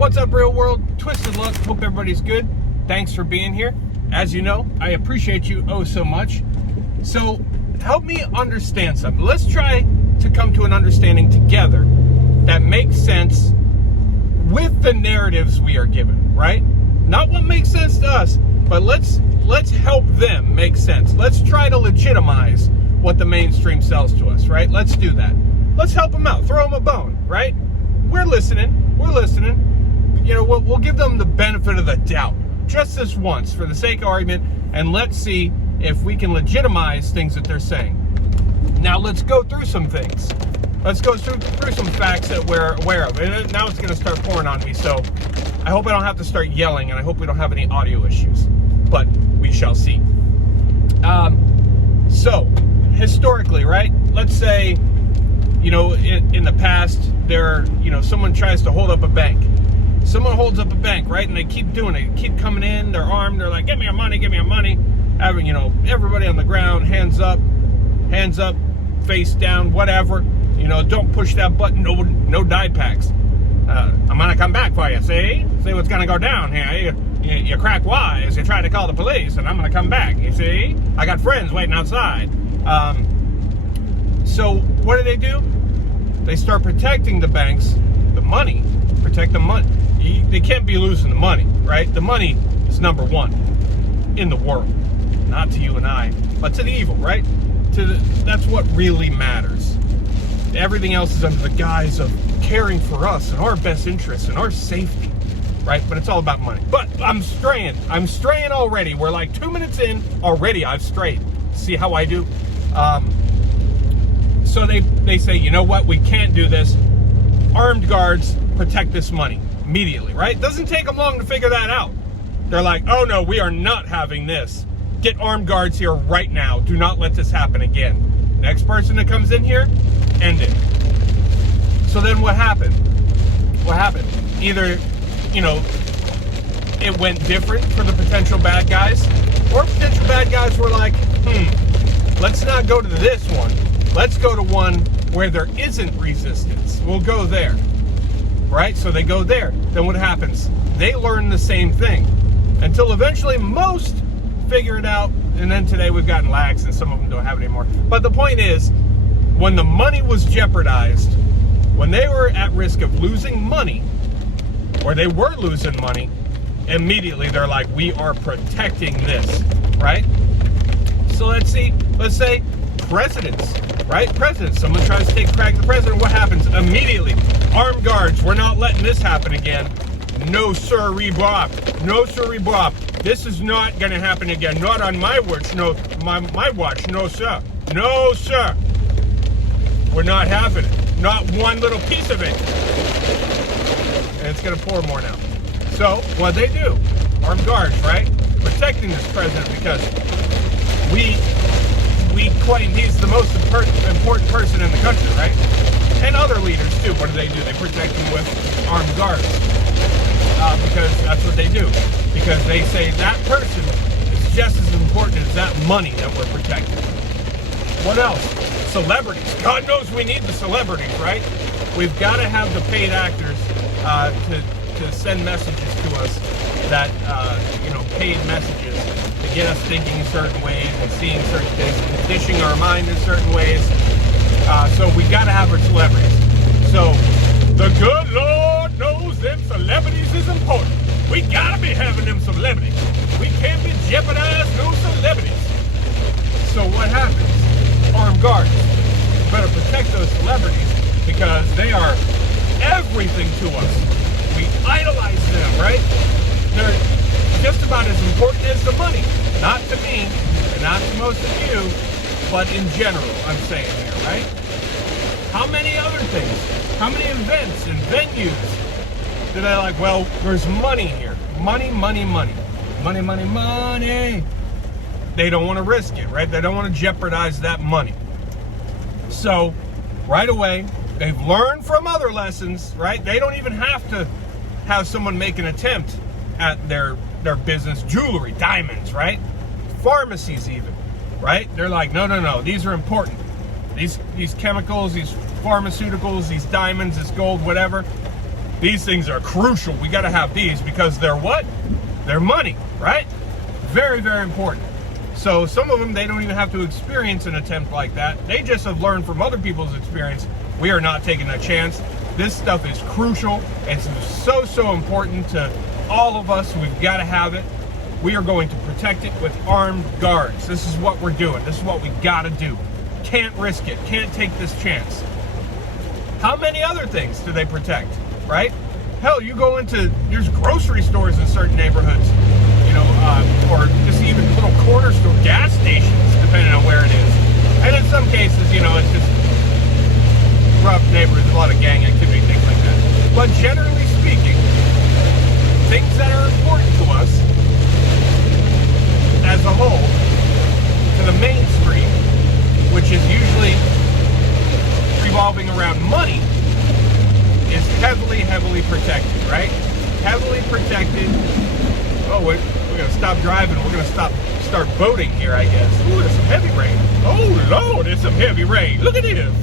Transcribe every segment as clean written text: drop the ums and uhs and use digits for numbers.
What's up, real world? Twisted Luck. Hope everybody's good. Thanks for being here. As you know, I appreciate you oh so much. So help me understand something. Let's try to come to an understanding together that makes sense with the narratives we are given, right? Not what makes sense to us, but let's help them make sense. Let's try to legitimize what the mainstream sells to us, right? Let's do that. Let's help them out. Throw them a bone, right? We're listening. You know, we'll give them the benefit of the doubt just this once for the sake of argument, and let's see if we can legitimize things that they're saying. Now let's go through some things. Let's go through some facts that we're aware of. And now it's going to start pouring on me, so I hope I don't have to start yelling, and I hope we don't have any audio issues. But we shall see. So, historically, right? Let's say, you know, in the past, someone tries to hold up a bank. Someone holds up a bank, right? And they keep doing it. Keep coming in. They're armed. They're like, "Give me your money. Give me your money." Having, everybody on the ground, hands up, face down, whatever. Don't push that button. No die packs. I'm gonna come back for you. See what's gonna go down here. You crack wise. You try to call the police, and I'm gonna come back. You see, I got friends waiting outside. So what do? They start protecting the banks, the money. Protect the money. They can't be losing the money, right? The money is number one in the world, not to you and I, but to the evil, right? That's what really matters. Everything else is under the guise of caring for us and our best interests and our safety, right? But it's all about money. But I'm straying already. We're like 2 minutes in already. I've strayed. See how I do? So they say, you know what? We can't do this. Armed guards protect this money immediately, right? Doesn't take them long to figure that out. They're like, oh no, we are not having this. Get armed guards here right now. Do not let this happen again. Next person that comes in here, end it. So then what happened? Either, it went different for the potential bad guys, or potential bad guys were like, let's not go to this one. Let's go to one where there isn't resistance. We'll go there. Right? So they go there. Then what happens? They learn the same thing until eventually most figure it out. And then today we've gotten lax and some of them don't have it anymore. But the point is, when the money was jeopardized, when they were at risk of losing money, or they were losing money, immediately they're like, we are protecting this, right? So let's say presidents, right? Presidents, someone tries to crack the president, what happens? Immediately, armed guards, we're not letting this happen again. No sirree Bob. No sirree Bob. This is not going to happen again. Not on my watch. No, my watch. No, sir. No, sir. We're not having it. Not one little piece of it. And it's going to pour more now. So, what they do? Armed guards, right? Protecting this president because we claim he's the most important person in the country, right? And other leaders too. What do? They protect them with armed guards because that's what they do. Because they say that person is just as important as that money that we're protecting. What else? Celebrities. God knows we need the celebrities, right? We've got to have the paid actors to send messages to us that paid messages to get us thinking in certain ways and seeing certain things, conditioning our mind in certain ways. So we got to have our celebrities. So the good Lord knows them celebrities is important. We got to be having them celebrities. We can't be jeopardizing those celebrities. So what happens? Armed guards better protect those celebrities because they are everything to us. We idolize them, right? They're just about as important as the money. Not to me, and not to most of you, but in general, I'm saying here, right? How many other things? How many events and venues did I like? Well, there's money here. Money. They don't want to risk it, right? They don't want to jeopardize that money. So, right away, they've learned from other lessons, right? They don't even have to have someone make an attempt at their business, jewelry, diamonds, right? Pharmacies even, right? They're like, no, these are important. These chemicals, these pharmaceuticals, these diamonds, this gold, whatever, these things are crucial. We got to have these because they're what? They're money, right? Very, very important. So some of them, they don't even have to experience an attempt like that. They just have learned from other people's experience. We are not taking a chance. This stuff is crucial. It's so, so important to all of us. We've got to have it. We are going to protect it with armed guards. This is what we're doing. This is what we got to do. Can't risk it. Can't take this chance. How many other things do they protect, right? Hell, you go into, there's grocery stores in certain neighborhoods, you know, or just even little corner store, gas stations, depending on where it is. And in some cases, you know, it's just rough neighborhoods, a lot of gang activity, things like that. But generally speaking, things that are important to us as a whole, to the mainstream, which is usually revolving around money, is heavily, heavily protected, right? Heavily protected. Oh, we're going to stop driving. We're going to start boating here, I guess. Ooh, there's some heavy rain. Oh, Lord, there's some heavy rain. Look at this.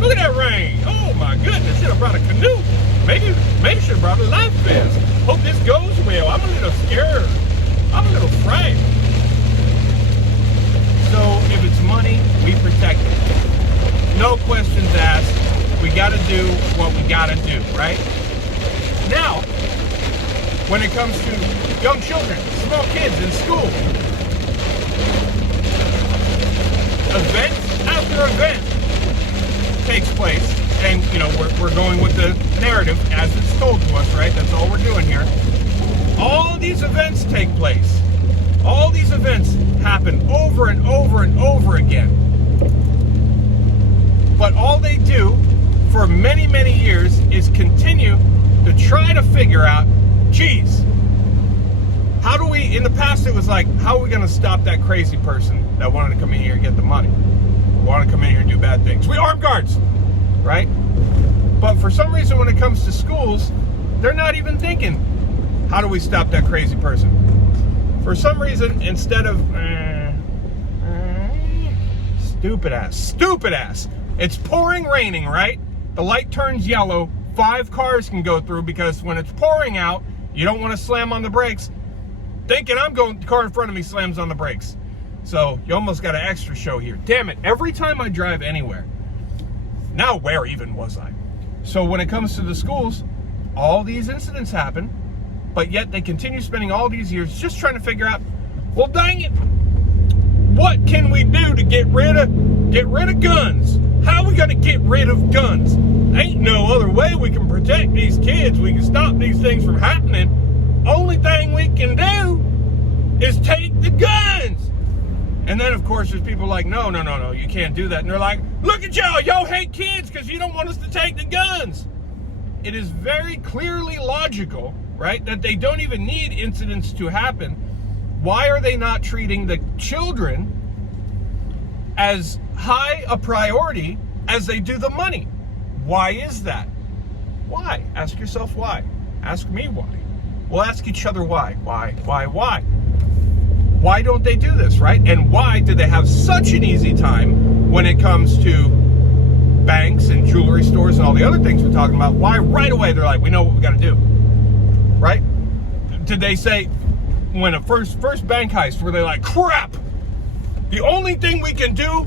Look at that rain. Oh, my goodness. Should have brought a canoe. Maybe should have brought a life vest. Hope this goes well. I'm a little scared. I'm a little frightened. So, if it's money, we protect it. No questions asked. We got to do what we got to do, right? Now, when it comes to young children, small kids in school, event after event takes place, and you know we're going with the narrative as it's told to us, right? That's all we're doing here. All these events take place. All these events happen over and over and over again. But all they do for many, many years is continue to try to figure out, geez, how do we, in the past it was like, how are we going to stop that crazy person that wanted to come in here and get the money? Want to come in here and do bad things? We arm guards, right? But for some reason when it comes to schools, they're not even thinking, how do we stop that crazy person? For some reason, instead of, stupid ass, it's pouring raining, right? The light turns yellow, 5 cars can go through because when it's pouring out, you don't want to slam on the brakes. Thinking I'm going, the car in front of me slams on the brakes. So you almost got an extra show here. Damn it, every time I drive anywhere. Now where even was I? So when it comes to the schools, all these incidents happen, but yet they continue spending all these years just trying to figure out, well dang it, what can we do to get rid of guns? How are we gonna get rid of guns? Ain't no other way we can protect these kids. We can stop these things from happening. Only thing we can do is take the guns. And then of course there's people like, no, you can't do that. And they're like, look at y'all hate kids because you don't want us to take the guns. It is very clearly logical, right, that they don't even need incidents to happen. Why are they not treating the children as high a priority as they do the money? Why is that? Why? Ask yourself why. Ask me why. We'll ask each other why. Why? Why don't they do this, right? And why do they have such an easy time when it comes to banks and jewelry stores and all the other things we're talking about? Why right away they're like, we know what we got to do, right? Did they say when a first bank heist where they're like, crap, the only thing we can do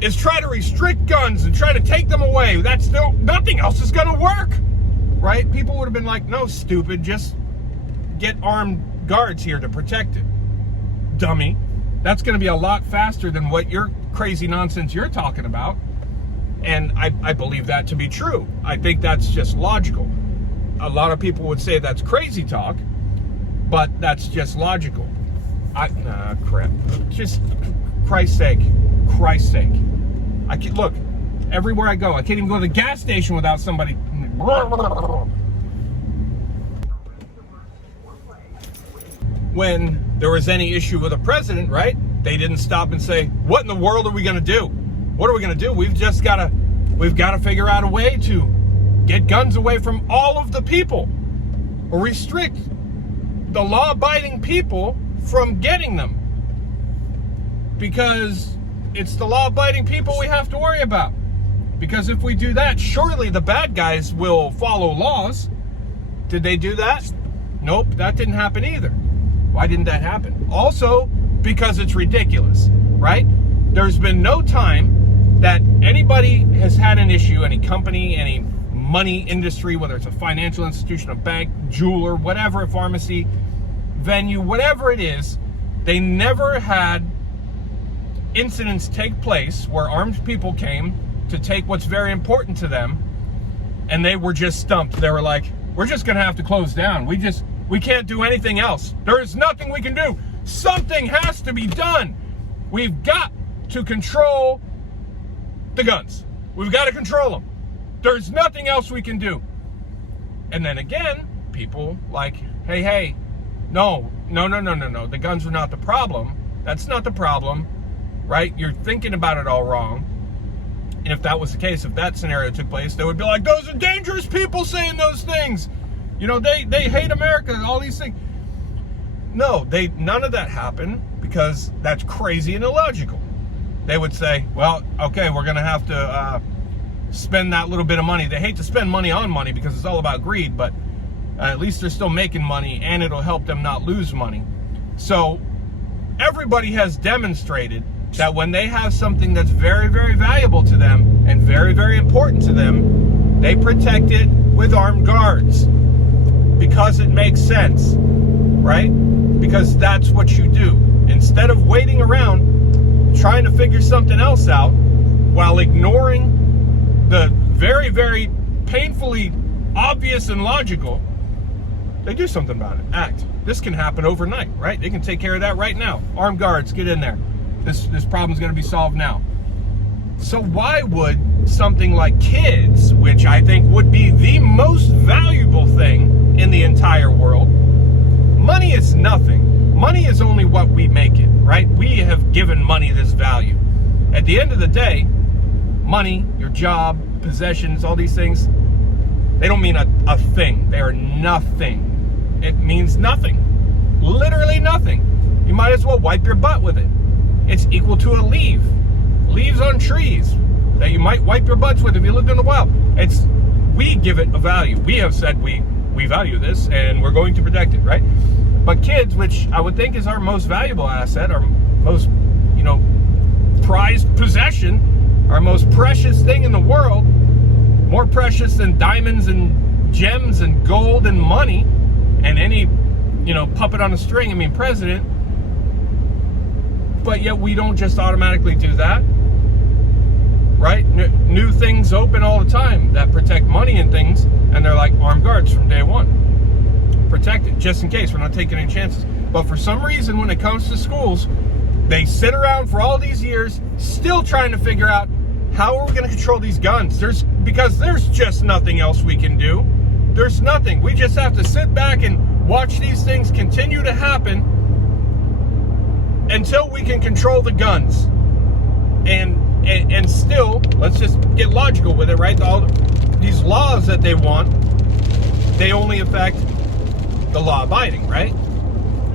is try to restrict guns and try to take them away. That's still, nothing else is going to work, right? People would have been like, no, stupid, just get armed guards here to protect it. Dummy. That's going to be a lot faster than what your crazy nonsense you're talking about. And I believe that to be true. I think that's just logical. A lot of people would say that's crazy talk, but that's just logical. Crap. Just Christ's sake. I can look everywhere I go. I can't even go to the gas station without somebody. When there was any issue with a president, right? They didn't stop and say, what in the world are we going to do? What are we going to do? We've got to figure out a way to get guns away from all of the people or restrict the law-abiding people from getting them. Because it's the law-abiding people we have to worry about. Because if we do that, surely the bad guys will follow laws. Did they do that? Nope, that didn't happen either. Why didn't that happen? Also, because it's ridiculous, right? There's been no time that anybody has had an issue, any company, any money industry, whether it's a financial institution, a bank, jeweler, whatever, a pharmacy, venue, whatever it is, they never had incidents take place where armed people came to take what's very important to them, and they were just stumped. They were like, we're just gonna have to close down. We can't do anything else. There is nothing we can do. Something has to be done. We've got to control the guns. We've got to control them. There's nothing else we can do. And then again, people like, hey, no. The guns are not the problem. That's not the problem, right? You're thinking about it all wrong. And if that was the case, if that scenario took place, they would be like, those are dangerous people saying those things. You know, they hate America, all these things. No, none of that happened because that's crazy and illogical. They would say, well, okay, we're going to have to spend that little bit of money. They hate to spend money on money because it's all about greed, but at least they're still making money and it'll help them not lose money. So everybody has demonstrated that when they have something that's very, very valuable to them and very, very important to them, they protect it with armed guards because it makes sense, right? Because that's what you do. Instead of waiting around trying to figure something else out while ignoring the very, very painfully obvious and logical, they do something about it. Act. This can happen overnight, right? They can take care of that right now. Armed guards, get in there. This problem's going to be solved now. So why would something like kids, which I think would be the most valuable thing in the entire world, money is nothing. Money is only what we make it, right? We have given money this value. At the end of the day, money, your job, possessions, all these things, they don't mean a thing. They are nothing. It means nothing. Literally nothing. You might as well wipe your butt with it. It's equal to a leaf. Leaves on trees that you might wipe your butts with if you lived in the wild. We give it a value. We have said we value this and we're going to protect it, right? But kids, which I would think is our most valuable asset, our most, prized possession, our most precious thing in the world, more precious than diamonds and gems and gold and money and any, puppet on a string, president. But yet we don't just automatically do that, right? New things open all the time that protect money and things, and they're like armed guards from day one. Protect it, just in case. We're not taking any chances. But for some reason, when it comes to schools, they sit around for all these years still trying to figure out how are we going to control these guns. Because there's just nothing else we can do. There's nothing. We just have to sit back and watch these things continue to happen until we can control the guns. And still, let's just get logical with it, right? All these laws that they want, they only affect the law-abiding, right?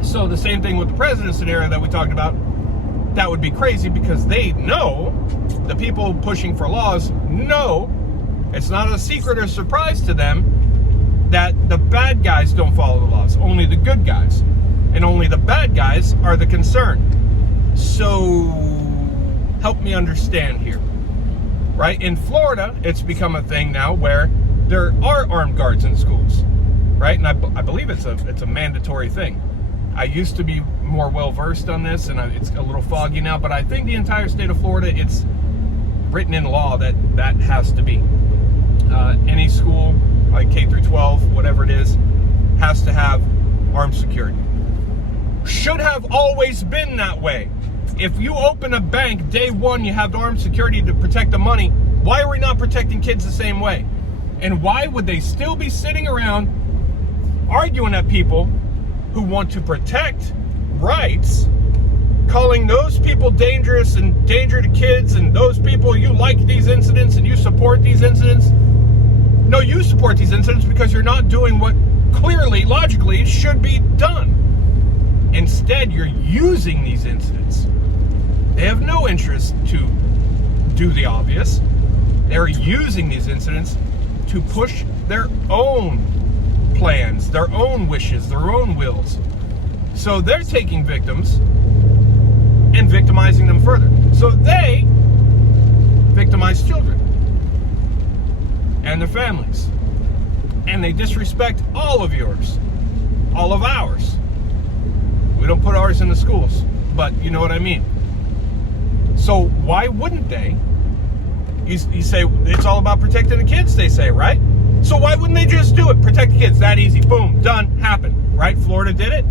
So the same thing with the president scenario that we talked about, that would be crazy because they know, the people pushing for laws know, it's not a secret or surprise to them that the bad guys don't follow the laws, only the good guys. And only the bad guys are the concern. So help me understand here, right? In Florida, it's become a thing now where there are armed guards in schools, right? And I believe it's a mandatory thing. I used to be more well-versed on this, and it's a little foggy now, but I think the entire state of Florida, it's written in law that has to be. Any school, like K through 12, whatever it is, has to have armed security. Should have always been that way. If you open a bank, day one, you have armed security to protect the money. Why are we not protecting kids the same way? And why would they still be sitting around arguing at people who want to protect rights, calling those people dangerous and danger to kids, and those people, you like these incidents and you support these incidents? No, you support these incidents because you're not doing what clearly, logically, should be done. Instead, you're using these incidents. They have no interest to do the obvious. They're using these incidents to push their own plans, their own wishes, their own wills. So they're taking victims and victimizing them further. So they victimize children and their families. And they disrespect all of yours, all of ours. We don't put ours in the schools, but you know what I mean. So why wouldn't they? You say it's all about protecting the kids, they say, right? So why wouldn't they just do it? Protect the kids, that easy. Boom, done, happened, right? Florida did it.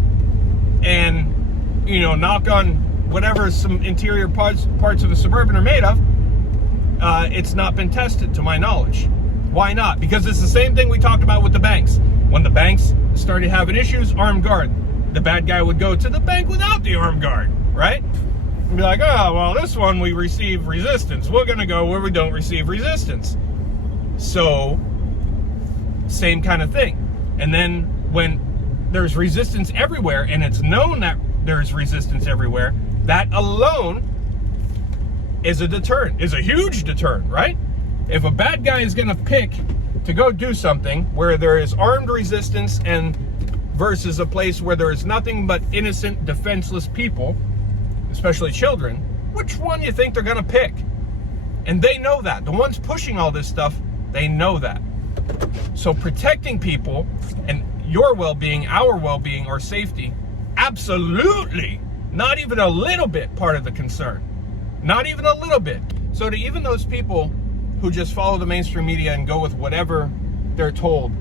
And, you know, knock on whatever some interior parts of the Suburban are made of, it's not been tested to my knowledge. Why not? Because it's the same thing we talked about with the banks. When the banks started having issues, armed guard. The bad guy would go to the bank without the armed guard, right? And be like, oh, well, this one we receive resistance. We're going to go where we don't receive resistance. So, same kind of thing. And then when there's resistance everywhere, and it's known that there's resistance everywhere, that alone is a deterrent, is a huge deterrent, right? If a bad guy is going to pick to go do something where there is armed resistance and versus a place where there is nothing but innocent, defenseless people, especially children, which one you think they're going to pick? And they know that. The ones pushing all this stuff, they know that. So protecting people and your well-being, our well-being, or safety, absolutely, not even a little bit part of the concern. Not even a little bit. So to even those people who just follow the mainstream media and go with whatever they're told,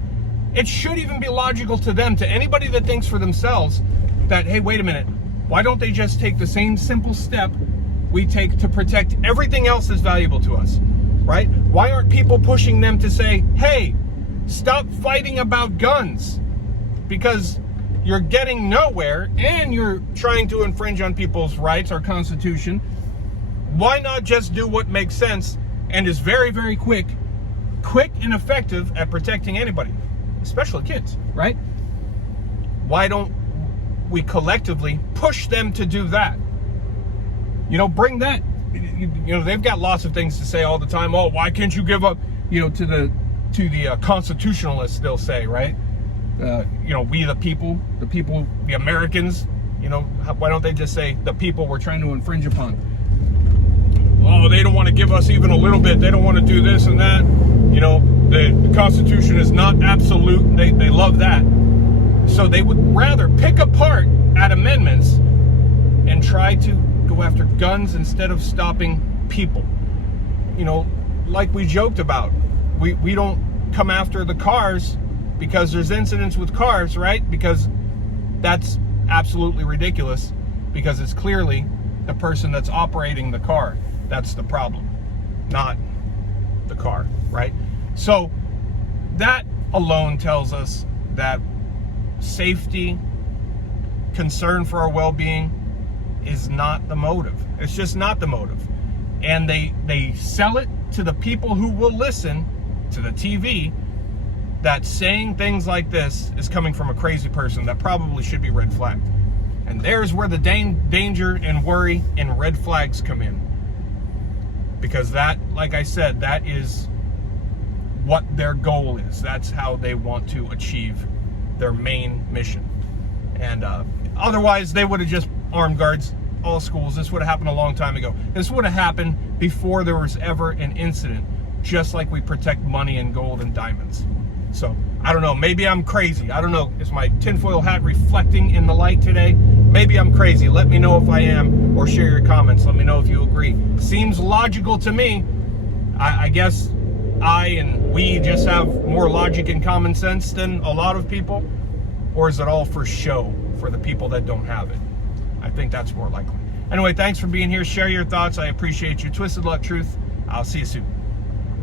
it should even be logical to them, to anybody that thinks for themselves that, hey, wait a minute, why don't they just take the same simple step we take to protect everything else that's valuable to us, right? Why aren't people pushing them to say, hey, stop fighting about guns because you're getting nowhere and you're trying to infringe on people's rights, our Constitution? Why not just do what makes sense and is very, very quick and effective at protecting anybody, especially kids, right? Why don't we collectively push them to do that? You know, bring that, you know, they've got lots of things to say all the time. Oh, why can't you give up, you know, to the constitutionalists, they'll say, right? You know, we the people, the Americans, you know, why don't they just say the people we're trying to infringe upon? Oh, they don't want to give us even a little bit. They don't want to do this and that. You know, the Constitution is not absolute. They love that. So they would rather pick apart at amendments and try to go after guns instead of stopping people. You know, like we joked about, we don't come after the cars because there's incidents with cars, right? Because that's absolutely ridiculous, because it's clearly the person that's operating the car that's the problem, not the car, right? So that alone tells us that safety, concern for our well-being is not the motive. It's just not the motive. And they sell it to the people who will listen to the TV, that saying things like this is coming from a crazy person that probably should be red flagged. And there's where the danger and worry and red flags come in. Because that, like I said, that is what their goal is. That's how they want to achieve their main mission. And otherwise, they would have just armed guards all schools. This would have happened a long time ago. This would have happened before there was ever an incident, just like we protect money and gold and diamonds. So, I don't know. Maybe I'm crazy. I don't know. Is my tinfoil hat reflecting in the light today? Maybe I'm crazy. Let me know if I am, or share your comments. Let me know if you agree. Seems logical to me. I guess I and we just have more logic and common sense than a lot of people. Or is it all for show for the people that don't have it? I think that's more likely. Anyway, thanks for being here. Share your thoughts. I appreciate you. Twisted Luck Truth. I'll see you soon.